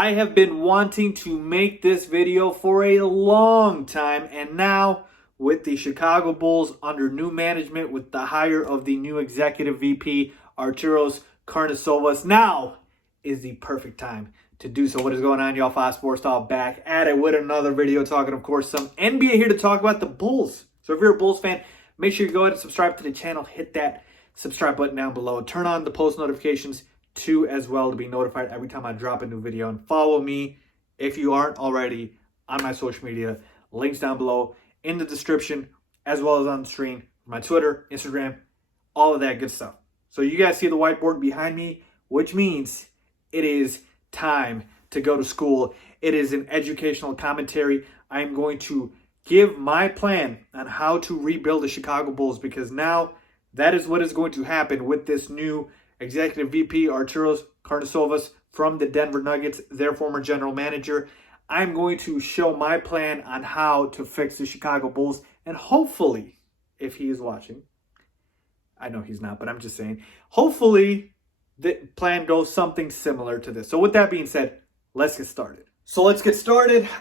I have been wanting to make this video for a long time, and now with the Chicago Bulls under new management, with the hire of the new executive VP Arturas Karnisovas, now is the perfect time to do so. What is going on, y'all? FaizSportsTalk back at it with another video, talking, of course, some NBA here to talk about the Bulls. So if you're a Bulls fan, make sure you go ahead and subscribe to the channel. Hit that subscribe button down below. Turn on the post notifications too as well to be notified every time I drop a new video. And follow me if you aren't already on my social media. Links down below in the description as well as on the screen. My Twitter, Instagram, all of that good stuff. So you guys see the whiteboard behind me, which means it is time to go to school. It is an educational commentary. I am going to give my plan on how to rebuild the Chicago Bulls, because now that is what is going to happen with this new executive VP Arturas Karnisovas from the Denver Nuggets, their former general manager. I'm going to show my plan on how to fix the Chicago Bulls, and hopefully, if he is watching, I know he's not, but I'm just saying, hopefully the plan goes something similar to this. So with that being said, let's get started.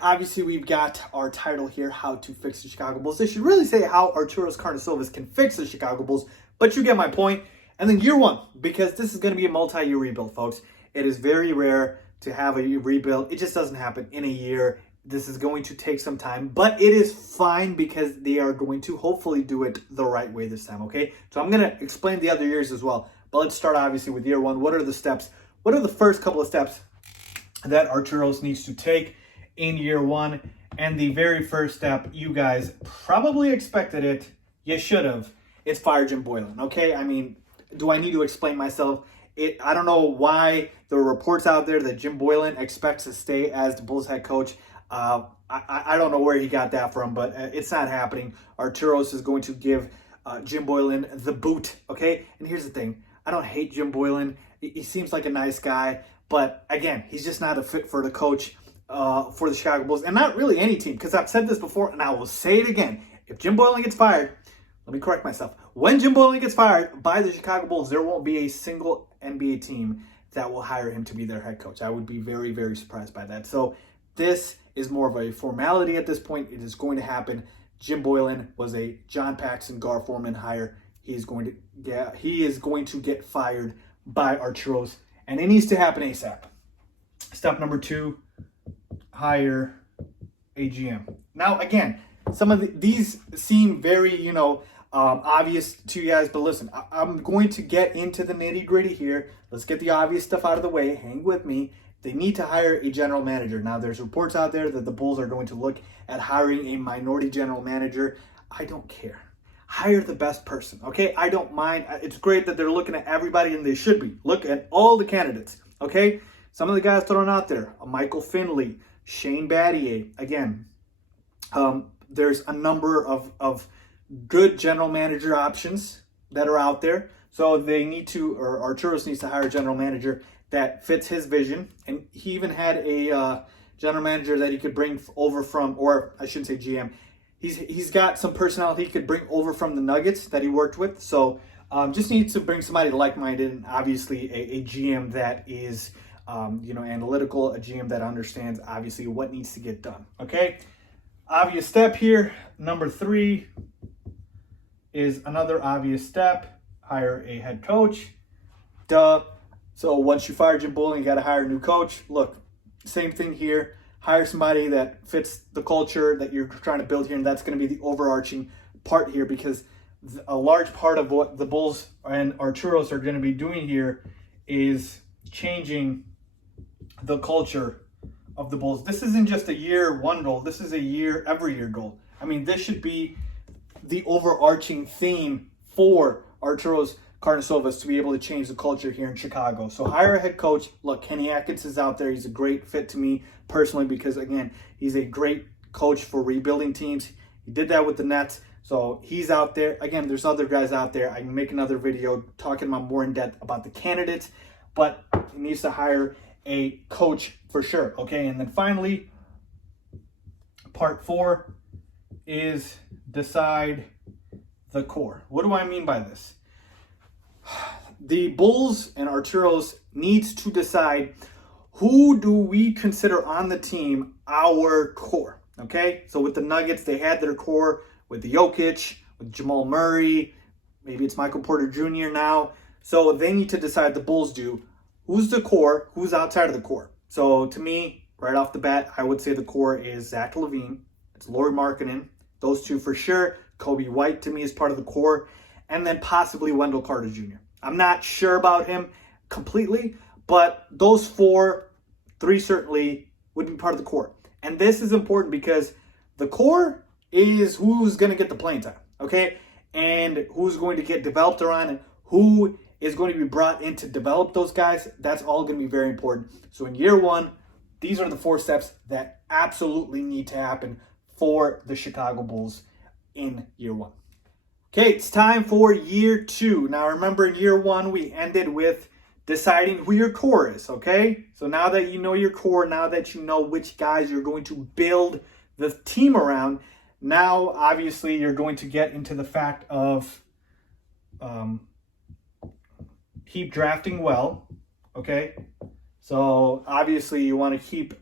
Obviously, we've got our title here, How to Fix the Chicago Bulls. They should really say how Arturas Karnisovas can fix the Chicago Bulls, but you get my point. And then year one, because this is going to be a multi-year rebuild, folks. It is very rare to have a rebuild. It just doesn't happen in a year. This is going to take some time, but it is fine because they are going to hopefully do it the right way this time, okay? So I'm going to explain the other years as well. But let's start, obviously, with year one. What are the steps? What are the first couple of steps that Arturas needs to take in year one? And the very first step, you guys probably expected it. You should have. It's fire Jim Boylen, okay? I mean, do I need to explain myself? I don't know why there are reports out there that Jim Boylen expects to stay as the Bulls head coach. I don't know where he got that from, but it's not happening. Arturas is going to give Jim Boylen the boot, okay? And here's the thing. I don't hate Jim Boylen. He seems like a nice guy, but again, he's just not a fit for the coach for the Chicago Bulls, and not really any team, because I've said this before, and I will say it again. If Jim Boylen gets fired, let me correct myself. When Jim Boylen gets fired by the Chicago Bulls, there won't be a single NBA team that will hire him to be their head coach. I would be very, very surprised by that. So this is more of a formality at this point. It is going to happen. Jim Boylen was a John Paxson, Gar Forman hire. He is going to get fired by Arturas, and it needs to happen ASAP. Step number 2, hire a GM. Now, again, some of these seem very, obvious to you guys, but listen, I'm going to get into the nitty-gritty here. Let's get the obvious stuff out of the way. Hang with me. They need to hire a general manager. Now, there's reports out there that the Bulls are going to look at hiring a minority general manager. I don't care. Hire the best person, okay? I don't mind. It's great that they're looking at everybody, and they should be. Look at all the candidates, okay? Some of the guys thrown out there, Michael Finley, Shane Battier. Again, there's a number of good general manager options that are out there. So they need to, or Arturas needs to hire a general manager that fits his vision. And he even had a general manager that he could bring over from, or I shouldn't say GM. He's got some personality he could bring over from the Nuggets that he worked with. So just needs to bring somebody like-minded, and obviously a GM that is, analytical, a GM that understands, obviously, what needs to get done. Okay? Obvious step here. Number 3 is another obvious step. Hire a head coach. Duh. So once you fire Jim Boylen, you got to hire a new coach. Look, same thing here. Hire somebody that fits the culture that you're trying to build here, and that's going to be the overarching part here, because a large part of what the Bulls and Arturas are going to be doing here is changing the culture of the Bulls. This isn't just a year one goal. This is a every year goal. I mean, this should be the overarching theme for Arturas Karnisovas to be able to change the culture here in Chicago. So hire a head coach. Look, Kenny Atkins is out there. He's a great fit to me personally because, again, he's a great coach for rebuilding teams. He did that with the Nets. So he's out there. Again, there's other guys out there. I can make another video talking about more in depth about the candidates, but he needs to hire a coach for sure. Okay, and then finally, part 4 is decide the core. What do I mean by this? The Bulls and Arturas needs to decide who do we consider on the team our core? Okay, so with the Nuggets, they had their core with the Jokic, with Jamal Murray, maybe it's Michael Porter Jr. now. So they need to decide, the Bulls do, who's the core, who's outside of the core. So to me, right off the bat, I would say the core is Zach LaVine, it's Lauri Markkanen, those two for sure. Kobe White to me is part of the core, and then possibly Wendell Carter Jr. I'm not sure about him completely, but those three certainly would be part of the core. And this is important because the core is who's going to get the playing time, okay? And who's going to get developed around and who is going to be brought in to develop those guys. That's all going to be very important. So in year one, these are the 4 steps that absolutely need to happen for the Chicago Bulls in year one. Okay, it's time for year 2. Now remember, in year 1, we ended with deciding who your core is, okay? So now that you know your core, now that you know which guys you're going to build the team around, now obviously you're going to get into the fact of keep drafting well, okay? So obviously you want to keep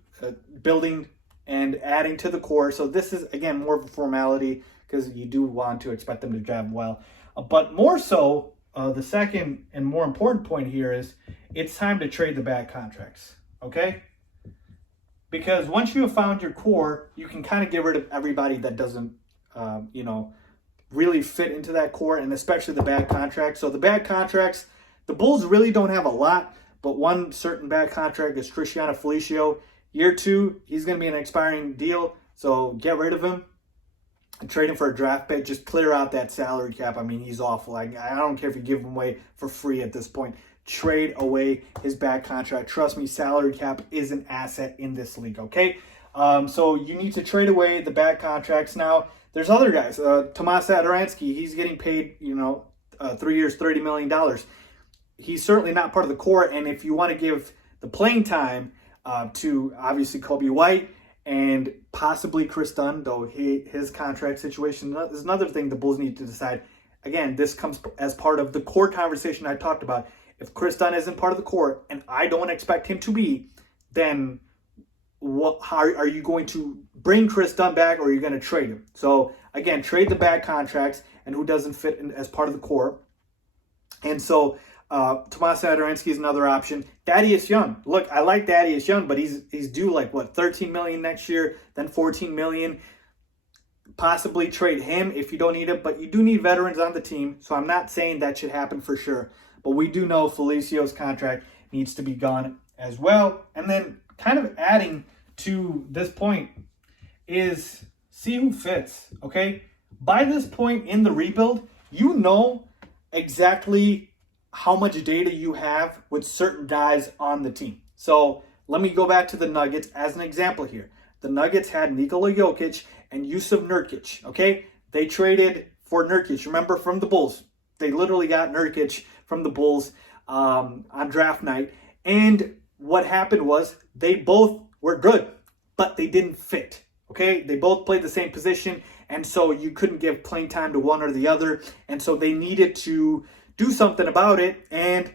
building and adding to the core. So this is, again, more of a formality because you do want to expect them to draft well. But more so, the second and more important point here is it's time to trade the bad contracts, okay? Because once you have found your core, you can kind of get rid of everybody that doesn't, really fit into that core, and especially the bad contracts. So the bad contracts, the Bulls really don't have a lot, but one certain bad contract is Cristiano Felicio. Year 2, he's going to be an expiring deal, so get rid of him and trade him for a draft pick. Just clear out that salary cap. I mean, he's awful. I don't care if you give him away for free at this point. Trade away his bad contract. Trust me, salary cap is an asset in this league, okay? So you need to trade away the bad contracts. Now, there's other guys. Tomas Satoransky, he's getting paid, 3 years, $30 million. He's certainly not part of the core, and if you want to give the playing time to, obviously, Kobe White and possibly Chris Dunn, though his contract situation is another thing the Bulls need to decide. Again, this comes as part of the core conversation I talked about. If Chris Dunn isn't part of the core, and I don't expect him to be, then how are you going to bring Chris Dunn back, or are you going to trade him? So, again, trade the bad contracts and who doesn't fit in as part of the core. And so, Tomas Satoransky is another option. Thaddeus Young. Look, I like Thaddeus Young, but he's due $13 million next year, then $14 million. Possibly trade him if you don't need him, but you do need veterans on the team, so I'm not saying that should happen for sure. But we do know Felicio's contract needs to be gone as well. And then kind of adding to this point is see who fits, okay? By this point in the rebuild, you know exactly how much data you have with certain guys on the team. So let me go back to the Nuggets as an example here. The Nuggets had Nikola Jokic and Jusuf Nurkic, okay? They traded for Nurkic, remember, from the Bulls. They literally got Nurkic from the Bulls on draft night. And what happened was they both were good, but they didn't fit, okay? They both played the same position, and so you couldn't give playing time to one or the other. And so they needed to do something about it, and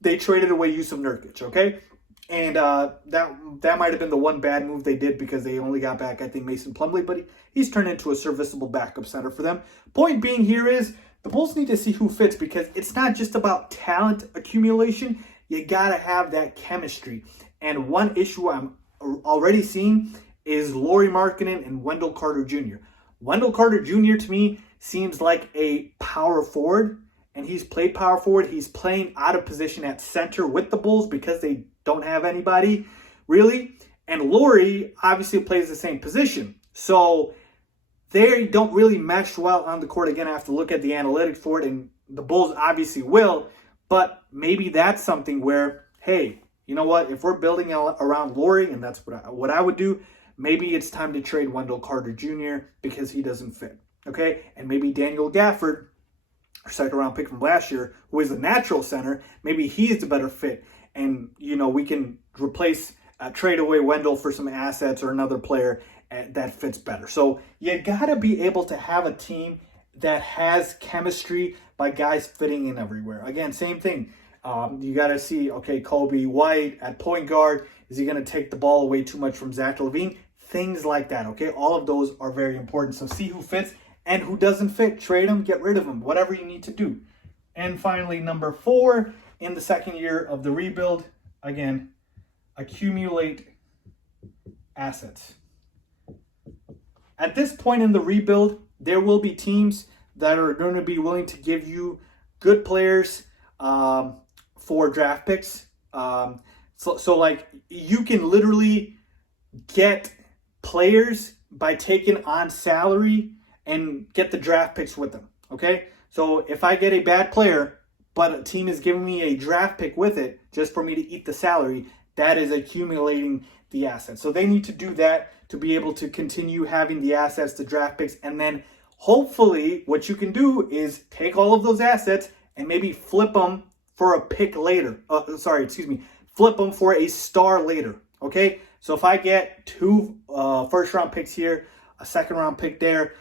they traded away Jusuf Nurkic, okay? And that might have been the one bad move they did because they only got back, I think, Mason Plumlee, but he's turned into a serviceable backup center for them. Point being here is the Bulls need to see who fits because it's not just about talent accumulation. You got to have that chemistry. And one issue I'm already seeing is Lauri Markkanen and Wendell Carter Jr. Wendell Carter Jr. to me seems like a power forward, and he's played power forward. He's playing out of position at center with the Bulls because they don't have anybody, really. And Lauri obviously plays the same position. So they don't really mesh well on the court. Again, I have to look at the analytics for it, and the Bulls obviously will. But maybe that's something where, hey, you know what? If we're building around Lauri, and that's what I would do, maybe it's time to trade Wendell Carter Jr. because he doesn't fit, okay? And maybe Daniel Gafford, our second-round pick from last year, who is a natural center, maybe he is a better fit. And, we can trade away Wendell for some assets or another player that fits better. So you got to be able to have a team that has chemistry by guys fitting in everywhere. Again, same thing. You got to see, okay, Kobe White at point guard. Is he going to take the ball away too much from Zach LaVine? Things like that, okay? All of those are very important. So see who fits and who doesn't fit. Trade them, get rid of them, whatever you need to do. And finally, number 4, in the second year of the rebuild, again, accumulate assets. At this point in the rebuild, there will be teams that are going to be willing to give you good players for draft picks. So like you can literally get players by taking on salary and get the draft picks with them. Okay. So if I get a bad player, but a team is giving me a draft pick with it just for me to eat the salary, that is accumulating the assets. So they need to do that to be able to continue having the assets, the draft picks, and then hopefully what you can do is take all of those assets and maybe flip them for a pick later. Flip them for a star later. Okay, so if I get 2 first-round picks here, a second-round pick there,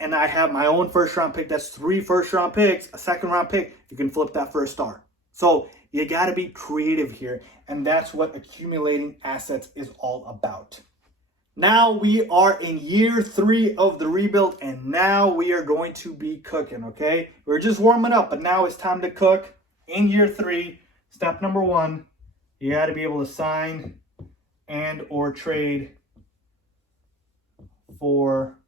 and I have my own first-round pick, that's 3 first-round picks, a second-round pick, you can flip that for a star. So you got to be creative here, and that's what accumulating assets is all about. Now we are in year 3 of the rebuild, and now we are going to be cooking, okay? We're just warming up, but now it's time to cook. In year 3, step number 1, you got to be able to sign and or trade for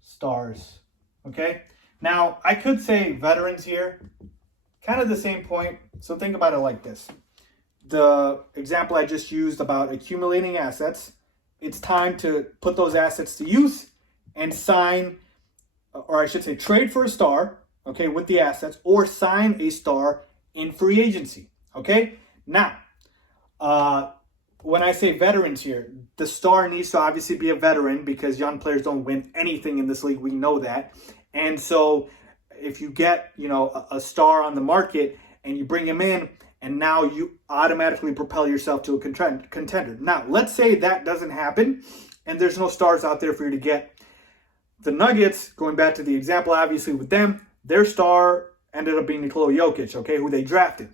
stars, okay? Now, I could say veterans here, kind of the same point. So think about it like this. The example I just used about accumulating assets, it's time to put those assets to use and sign, or I should say trade for a star, okay, with the assets, or sign a star in free agency, okay? Now, when I say veterans here, the star needs to obviously be a veteran because young players don't win anything in this league. We know that. And so if you get, a star on the market and you bring him in, and now you automatically propel yourself to a contender. Now, let's say that doesn't happen and there's no stars out there for you to get. The Nuggets, going back to the example, obviously with them, their star ended up being Nikola Jokic, okay, who they drafted.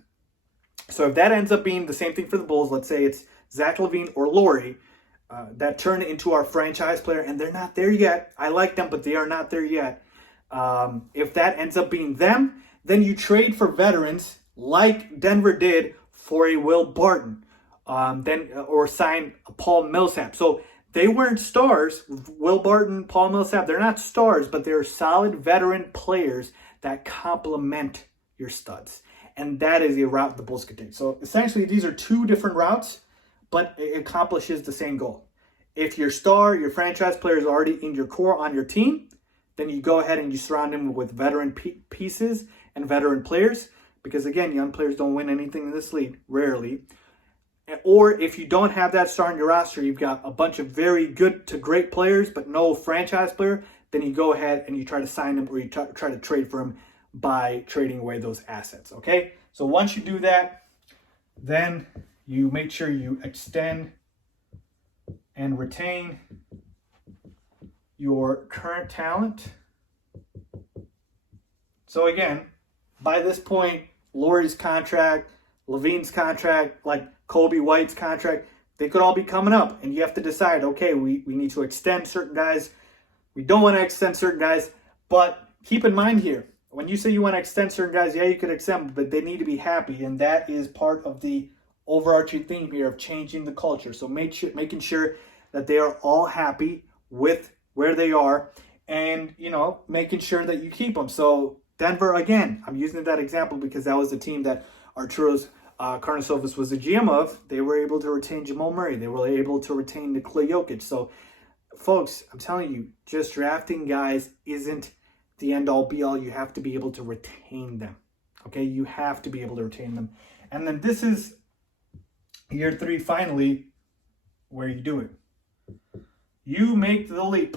So if that ends up being the same thing for the Bulls, let's say it's Zach LaVine or Laurie, that turn into our franchise player, and they're not there yet. I like them, but they are not there yet. If that ends up being them, then you trade for veterans like Denver did for a Will Barton, or sign Paul Millsap. So they weren't stars. Will Barton, Paul Millsap, they're not stars, but they're solid veteran players that complement your studs. And that is a route the Bulls could take. So essentially, these are 2 different routes, but it accomplishes the same goal. If your star, your franchise player is already in your core on your team, then you go ahead and you surround him with veteran pieces and veteran players. Because again, young players don't win anything in this league, rarely. Or if you don't have that star on your roster, you've got a bunch of very good to great players, but no franchise player, then you go ahead and you try to sign them, or you try to trade for him by trading away those assets, okay? So once you do that, then you make sure you extend and retain your current talent. So again, by this point, Laurie's contract, LaVine's contract, like Kobe White's contract, they could all be coming up. And you have to decide, okay, we need to extend certain guys. We don't want to extend certain guys. But keep in mind here, when you say you want to extend certain guys, yeah, you could extend them, but they need to be happy. And that is part of the overarching theme here of changing the culture. So making sure that they are all happy with where they are and, making sure that you keep them. So Denver, again, I'm using that example because that was the team that Arturas Karnisovas was the GM of. They were able to retain Jamal Murray. They were able to retain Nikola Jokic. So, folks, I'm telling you, just drafting guys isn't the end-all, be-all. You have to be able to retain them. Okay? You have to be able to retain them. And then this is year 3, finally, where you do it. You make the leap.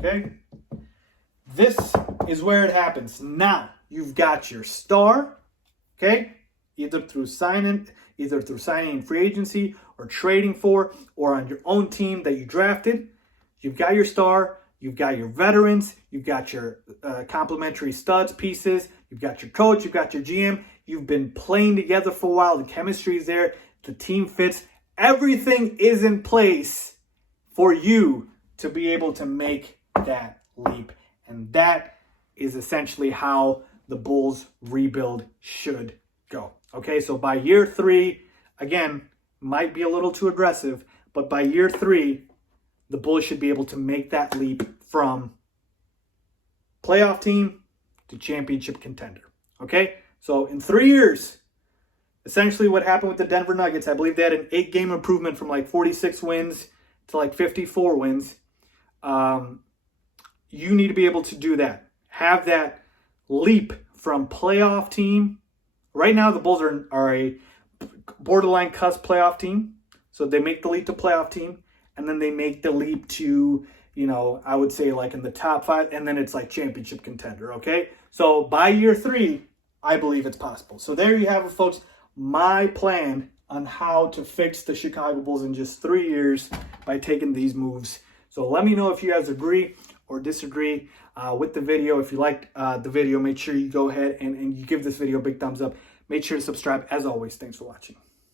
Okay? This is where it happens. Now, you've got your star, okay? Either through signing in free agency or trading for, or on your own team that you drafted. You've got your star, you've got your veterans, you've got your complementary studs pieces, you've got your coach, you've got your GM, You've been playing together for a while. The chemistry is there. The team fits. Everything is in place for you to be able to make that leap. And that is essentially how the Bulls rebuild should go. Okay, so by year 3, again, might be a little too aggressive, but by year 3, the Bulls should be able to make that leap from playoff team to championship contender. Okay, so in 3 years, essentially what happened with the Denver Nuggets, I believe they had an 8-game improvement from like 46 wins to like 54 wins. You need to be able to do that. Have that leap from playoff team. Right now, the Bulls are a borderline cusp playoff team. So they make the leap to playoff team, and then they make the leap to, I would say like in the top 5, and then it's like championship contender, okay? So by year 3, I believe it's possible. So there you have it, folks. My plan on how to fix the Chicago Bulls in just 3 years by taking these moves. So let me know if you guys agree or disagree with the video. If you liked the video, make sure you go ahead and you give this video a big thumbs up. Make sure to subscribe. As always, thanks for watching.